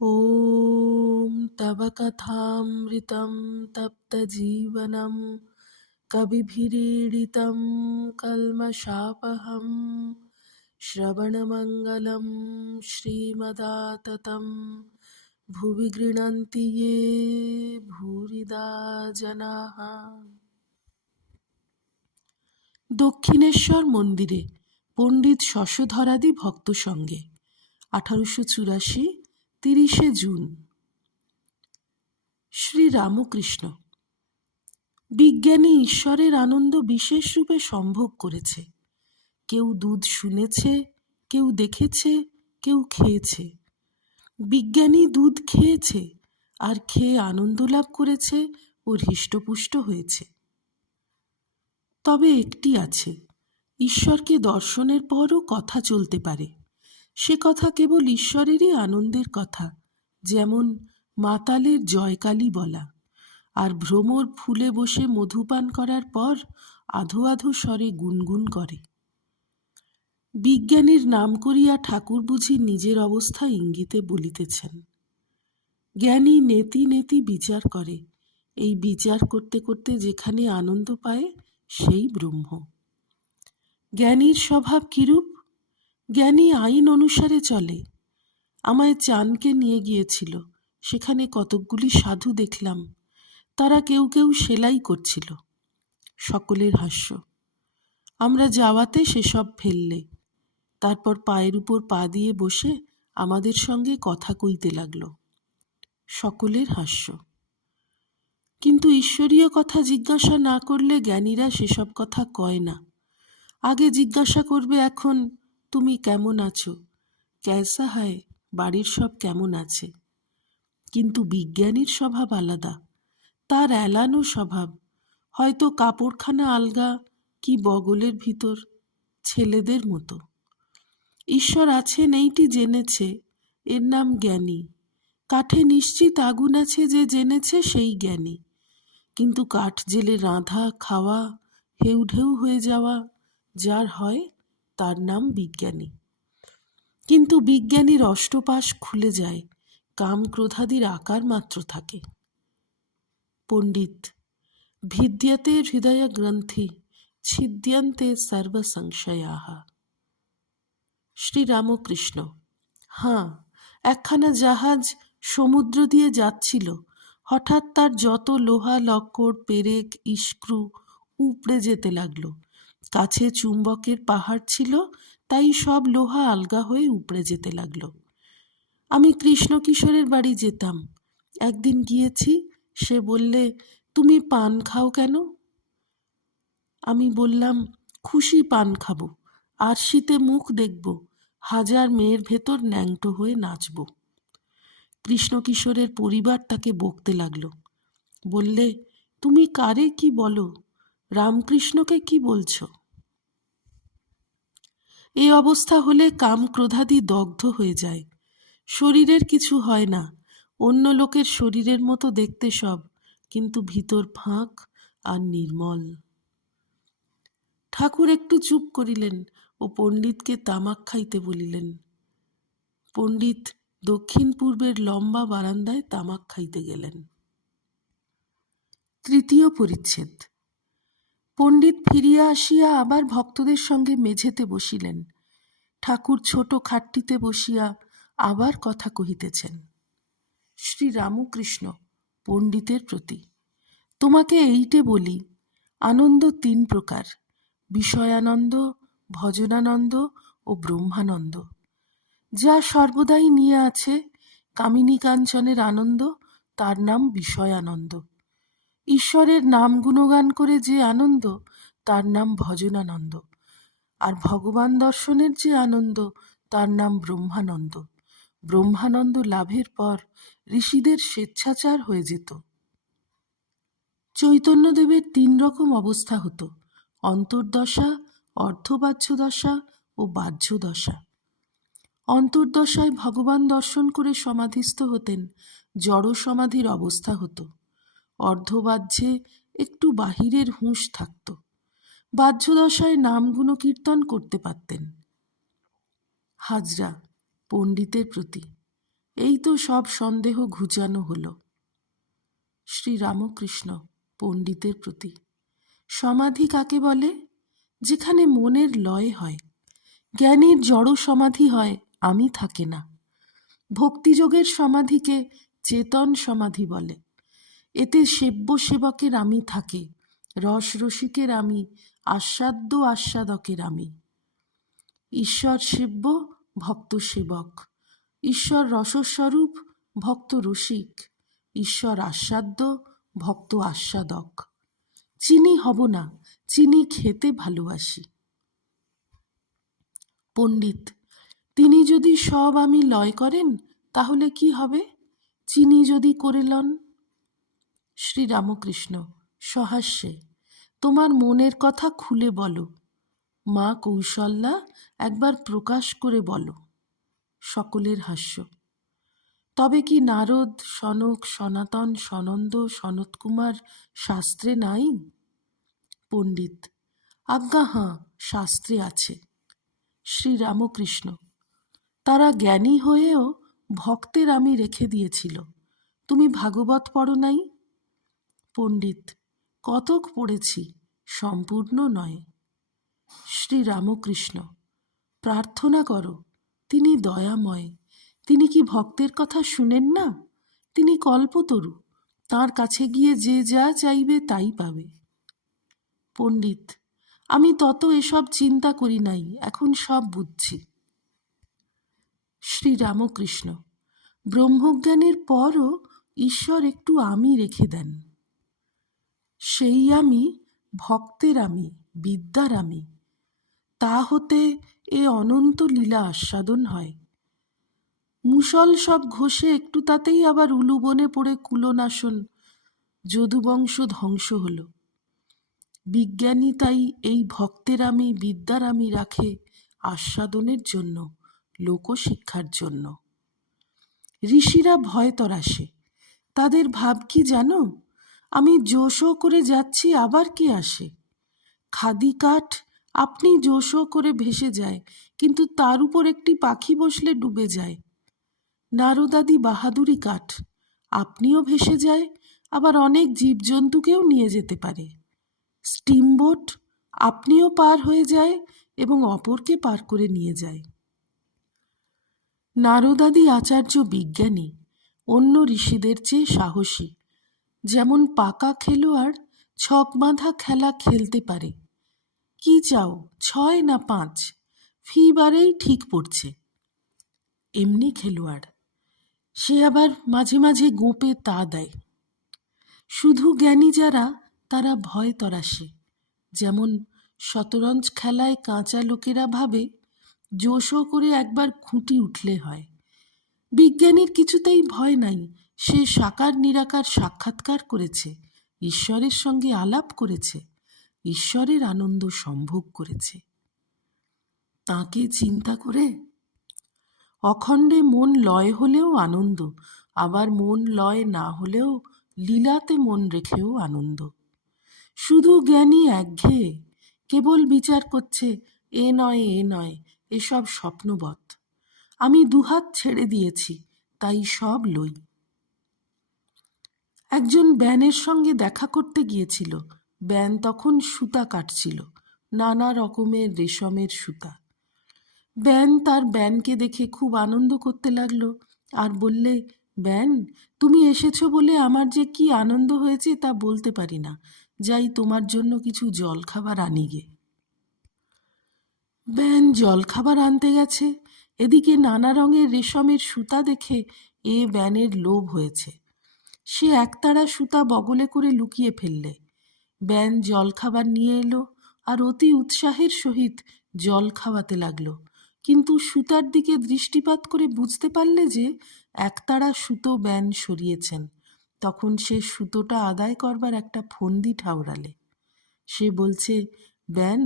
ॐ तव कथामृतं तप्तजीवनं कविभिरीडितं कल्मषापहं श्रवणमङ्गलं श्रीमदाततं भुवि गृह्णन्ति ये भूरिदा जनाः। দক্ষিণেশ্বর মন্দিরে পণ্ডিত শশধরাদি ভক্ত সঙ্গে 1884 30শে জুন। শ্রী রামকৃষ্ণ। বিজ্ঞানী ঈশ্বরের আনন্দ বিশেষ রূপে সম্ভোগ করেছে। কেউ দুধ শুনেছে, কেউ দেখেছে, কেউ খেয়েছে। বিজ্ঞানী দুধ খেয়েছে আর খেয়ে আনন্দ লাভ করেছে ও হৃষ্টপুষ্ট হয়েছে। তবে একটি আছে, ঈশ্বরকে দর্শনের পরও কথা চলতে পারে। সে কথা কেবল ঈশ্বরেরই আনন্দের কথা, যেমন মাতালের জয়কালী বলা, আর ভ্রমর ফুলে বসে মধুপান করার পর আধো আধো স্বরে গুনগুন করে। বিজ্ঞানীর নাম করিয়া ঠাকুর বুঝি নিজের অবস্থা ইঙ্গিতে বলিতেছেন। জ্ঞানী নেতি নেতি বিচার করে, এই বিচার করতে করতে যেখানে আনন্দ পায় সেই ব্রহ্ম। জ্ঞানীর স্বভাব কিরূপ? জ্ঞানী আইন অনুসারে চলে। আমায় চানকে নিয়ে গিয়েছিল, সেখানে কতকগুলি সাধু দেখলাম। তারা কেউ কেউ সেলাই করছিল। সকলের হাস্য। আমরা যাওয়াতে সেসব ফেললে। তারপর পায়ের উপর পা দিয়ে বসে আমাদের সঙ্গে কথা কইতে লাগল। সকলের হাস্য। কিন্তু ঈশ্বরীয় কথা জিজ্ঞাসা না করলে জ্ঞানীরা সেসব কথা কয় না। আগে জিজ্ঞাসা করবে, এখন তুমি কেমন আছো, ক্যাসা হয়, বাড়ির সব কেমন আছে। কিন্তু বিজ্ঞানীর স্বভাব আলাদা। তার এলানো স্বভাব। হয়তো কাপড়খানা আলগা কি বগলের ভিতর, ছেলেদের মতো। ঈশ্বর আছেন এইটি জেনেছে, এর নাম জ্ঞানী। কাঠে নিশ্চিত আগুন আছে যে জেনেছে সেই জ্ঞানী। কিন্তু কাঠ জেলে রাঁধা খাওয়া, হেউ ঢেউ হয়ে যাওয়া যার হয় তার নাম বিজ্ঞানী। কিন্তু বিজ্ঞানীর অষ্টপাশ খুলে যায়, কাম ক্রোধাদির আকার মাত্র থাকে। পণ্ডিত। ভিদ্যতে হৃদয় গ্রন্থি ছিদ্যন্তে সর্ব সংশয়াঃ। শ্রীরামকৃষ্ণ। হাঁ, একখানা জাহাজ সমুদ্র দিয়ে যাচ্ছিল। হঠাৎ তার যত লোহা লক্কড় পেরেক ইস্ক্রু উপড়ে যেতে লাগলো। কাছে চুম্বকের পাহাড় ছিল, তাই সব লোহা আলগা হয়ে উপড়ে যেতে লাগলো। আমি কৃষ্ণ কিশোরের বাড়ি যেতাম। একদিন গিয়েছি, সে বললে, তুমি পান খাও কেন? আমি বললাম, খুশি পান খাবো, আর শীতে মুখ দেখব, হাজার মেয়ের ভেতর ন্যাংটো হয়ে নাচব। কৃষ্ণকিশোরের পরিবার তাকে বকতে লাগলো। বললে, তুমি কারে কি বলো, রামকৃষ্ণকে কি বলছো? এই অবস্থা হলে কাম ক্রোধাদি দগ্ধ হয়ে যায়। শরীরের কিছু হয় না, অন্য লোকের শরীরের মতো দেখতে সব, কিন্তু ভিতর ফাঁক আর নির্মল। ঠাকুর একটু চুপ করিলেন ও পণ্ডিতকে তামাক খাইতে বলিলেন। পণ্ডিত দক্ষিণ পূর্বের লম্বা বারান্দায় তামাক খাইতে গেলেন। তৃতীয় পরিচ্ছেদ। পণ্ডিত ফিরিয়া আসিয়া আবার ভক্তদের সঙ্গে মেঝেতে বসিলেন। ঠাকুর ছোট খাটটিতে বসিয়া আবার কথা কহিতেছেন। শ্রী রামকৃষ্ণ পণ্ডিতের প্রতি। তোমাকে এইটে বলি, আনন্দ তিন প্রকার, বিষয়ানন্দ, ভজনানন্দ ও ব্রহ্মানন্দ। যা সর্বদাই নিয়ে আছে কামিনী কাঞ্চনের আনন্দ, তার নাম বিষয়ানন্দ। ঈশ্বরের নাম গুণগান করে যে আনন্দ, তার নাম ভজনানন্দ। আর ভগবান দর্শনের যে আনন্দ, তার নাম ব্রহ্মানন্দ। ব্রহ্মানন্দ লাভের পর ঋষিদের স্বেচ্ছাচার হয়ে যেত। চৈতন্যদেবের তিন রকম অবস্থা হতো, অন্তর্দশা, অর্ধবাহ্য দশা ও বাহ্য দশা। অন্তর্দশায় ভগবান দর্শন করে সমাধিস্থ হতেন, জড় সমাধির অবস্থা হতো। অর্ধবাহ্যে একটু বাহিরের হুঁশ থাকত। বাহ্য দশায় নাম গুণকীর্তন করতে পারতেন। হাজরা পণ্ডিতের প্রতি। এই তো সব সন্দেহ ঘুচানো হলো। শ্রীরামকৃষ্ণ পণ্ডিতের প্রতি: সমাধি কাকে বলে? যেখানে মনের লয় হয়। জ্ঞানীর জড় সমাধি হয়, আমি থাকে না। ভক্তিযোগের সমাধিকে চেতন সমাধি বলে। এতে সেব্য সেবকের আমি থাকে, রস রসিকের আমি, আস্বাদ্য আস্বাদকের আমি। ঈশ্বর সেব্য, ভক্ত সেবক। ঈশ্বর রসস্বরূপ, ভক্ত রসিক। ঈশ্বর আস্বাদ্য, ভক্ত আস্বাদক। চিনি হব না, চিনি খেতে ভালোবাসি। পণ্ডিত: তিনি যদি সব আমি লয় করেন তাহলে কি হবে? চিনি যদি করে লন? শ্রীরামকৃষ্ণ সহাস্যে: তোমার মনের কথা খুলে বলো। মা কৌশল্যা, একবার প্রকাশ করে বলো। সকলের হাস্য। তবে কি নারদ, সনক, সনাতন, সনন্দ, সনৎকুমার শাস্ত্রে নাই? পণ্ডিত: আজ্ঞা হাঁ, শাস্ত্রে আছে। শ্রীরামকৃষ্ণ: তারা জ্ঞানী হয়েও ভক্তের আমি রেখে দিয়েছিল। তুমি ভাগবত পড়ো নাই? পণ্ডিত: কতক পড়েছি, সম্পূর্ণ নয়। শ্রীরামকৃষ্ণ: প্রার্থনা করো, তিনি দয়াময়। তিনি কি ভক্তের কথা শুনেন না? তিনি কল্পতরু, তাঁর কাছে গিয়ে যে যা চাইবে তাই পাবে। পণ্ডিত: আমি তত এসব চিন্তা করি নাই, এখন সব বুঝছি। শ্রীরামকৃষ্ণ: ব্রহ্মজ্ঞানের পরও ঈশ্বর একটু আমি রেখে দেন। সেই আমি ভক্তের আমি, বিদ্যার আমি। তা হতে এ অনন্ত লীলা আস্বাদন হয়। মুষল সব ঘষে একটু তাতেই আবার উলুবনে পড়ে কুলনাশন, যদুবংশ ধ্বংস হল। বিজ্ঞানী তাই এই ভক্তের আমি, বিদ্যার আমি রাখে আস্বাদনের জন্য, লোকশিক্ষার জন্য। ঋষিরা ভয় তরাসে। তাদের ভাব কি জানো? আমি জোশো করে যাচ্ছি, আবার কে আসে? খাদি কাঠ আপনি জোশো করে ভেসে যায়, কিন্তু তার উপর একটি পাখি বসলে ডুবে যায়। নারদাদি বাহাদুরি কাঠ, আপনিও ভেসে যায়, আবার অনেক জীবজন্তুকেও নিয়ে যেতে পারে। স্টিমবোট, আপনিও পার হয়ে যায় এবং অপরকে পার করে নিয়ে যায়। নারদাদি আচার্য বিজ্ঞানী, অন্য ঋষিদের চেয়ে সাহসী। যেমন পাকা খেলোয়াড় ছক বাঁধা খেলা খেলতে পারে। কি চাও, 6 না 5? ফি বারেই ঠিক পড়ছে। এমনি খেলোয়াড়, সে আবার মাঝে মাঝে গোপে তা দেয়। শুধু জ্ঞানী যারা, তারা ভয় তরাসে। যেমন শতরঞ্জ খেলায় কাঁচা লোকেরা ভাবে জোশো করে একবার খুঁটি উঠলে হয়। বিজ্ঞানীর কিছুতেই ভয় নাই। সে সাকার নিরাকার সাক্ষাৎকার করেছে, ঈশ্বরের সঙ্গে আলাপ করেছে, ঈশ্বরের আনন্দ সম্ভোগ করেছে। তাকে চিন্তা করে অখণ্ডে মন লয় হলেও আনন্দ, আবার মন লয় না হলেও লীলাতে মন রেখেও আনন্দ। শুধু জ্ঞানী একঘেয়ে, কেবল বিচার করছে এ নয় এ নয়, এসব স্বপ্নবৎ। আমি দুহাত ছেড়ে দিয়েছি, তাই সব লই। একজন ব্যানের সঙ্গে দেখা করতে গিয়েছিল। ব্যান তখন সুতা কাটছিল, নানা রকমের রেশমের সুতা। ব্যান তার ব্যানকে দেখে খুব আনন্দ করতে লাগলো আর বললে, ব্যান, তুমি এসেছো বলে আমার যে কি আনন্দ হয়েছে তা বলতে পারি না। যাই, তোমার জন্য কিছু জল খাবার আনি গে। ব্যান জল খাবার আনতে গেছে। এদিকে নানা রঙের রেশমের সুতা দেখে ব্যানের লোভ হয়েছে। সে একতাড়া সুতা বগলে করে লুকিয়ে ফেললে। ব্যান জল খাবার নিয়ে এলো আর অতি উৎসাহের সহিত জল খাওয়াতে লাগলো। কিন্তু সুতার দিকে দৃষ্টিপাত করে বুঝতে পারলে যে একতাড়া সুতো ব্যান সরিয়েছেন। তখন সে সুতোটা আদায় করবার একটা ফন্দি ঠাউরালে। সে বলছে, ব্যান,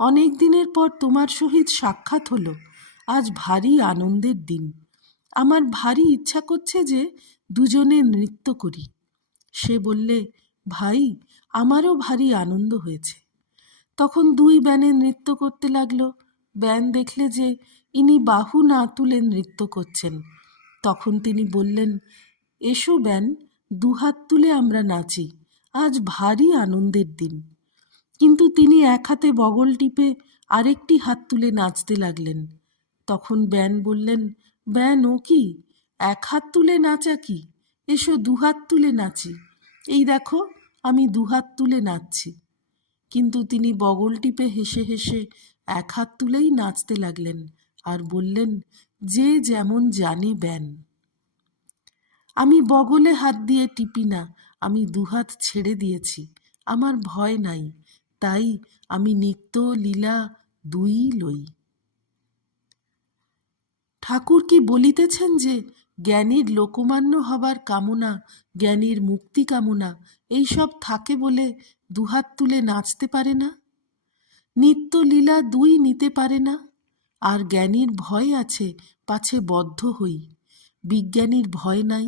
অনেক দিনের পর তোমার সহিত সাক্ষাৎ হলো। আজ ভারী আনন্দের দিন। আমার ভারী ইচ্ছা করছে যে দুজনে নৃত্য করি। সে বললে, ভাই, আমারও ভারী আনন্দ হয়েছে। তখন দুই ব্যানে নৃত্য করতে লাগলো। ব্যান দেখলে যে ইনি বাহু না তুলে নৃত্য করছেন। তখন তিনি বললেন, এসো ব্যান, দুহাত তুলে আমরা নাচি, আজ ভারী আনন্দের দিন। কিন্তু তিনি এক হাতে বগল টিপে আরেকটি হাত তুলে নাচতে লাগলেন। তখন ব্যান বললেন, ব্যান ও কি, এক হাত তুলে নাচা কি, এসো দুহাত তুলে নাচি, এই দেখো আমি দুহাত তুলে নাচছি। কিন্তু তিনি বগল টিপে হেসে হেসে এক হাত তুলেই নাচতে লাগলেন আর বললেন, যে যেমন জানে ব্যান। আমি বগলে হাত দিয়ে টিপি না, আমি দুহাত ছেড়ে দিয়েছি, আমার ভয় নাই, তাই আমি নিত্য লীলা দুই লই। ঠাকুর কি বলিতেছেন যে জ্ঞানীর লোকমান্য হবার কামনা, জ্ঞানীর মুক্তি কামনা এইসব থাকে বলে দুহাত তুলে নাচতে পারে না, নিত্য লীলা দুই নিতে পারে না? আর জ্ঞানীর ভয় আছে পাছে বদ্ধ হই, বিজ্ঞানীর ভয় নাই।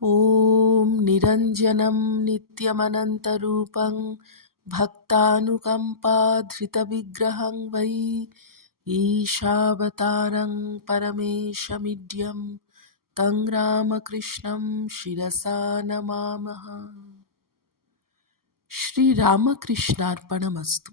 ওম নিরঞ্জনম নিত্যমনন্তরূপং ভক্তানুকম্পাধৃতবিগ্রহং বৈ ঈশাবতারং পরমেশমিড্যম তং রামকৃষ্ণং শিরসা নমামঃ। শ্রীরামকৃষ্ণার্পণমস্তু।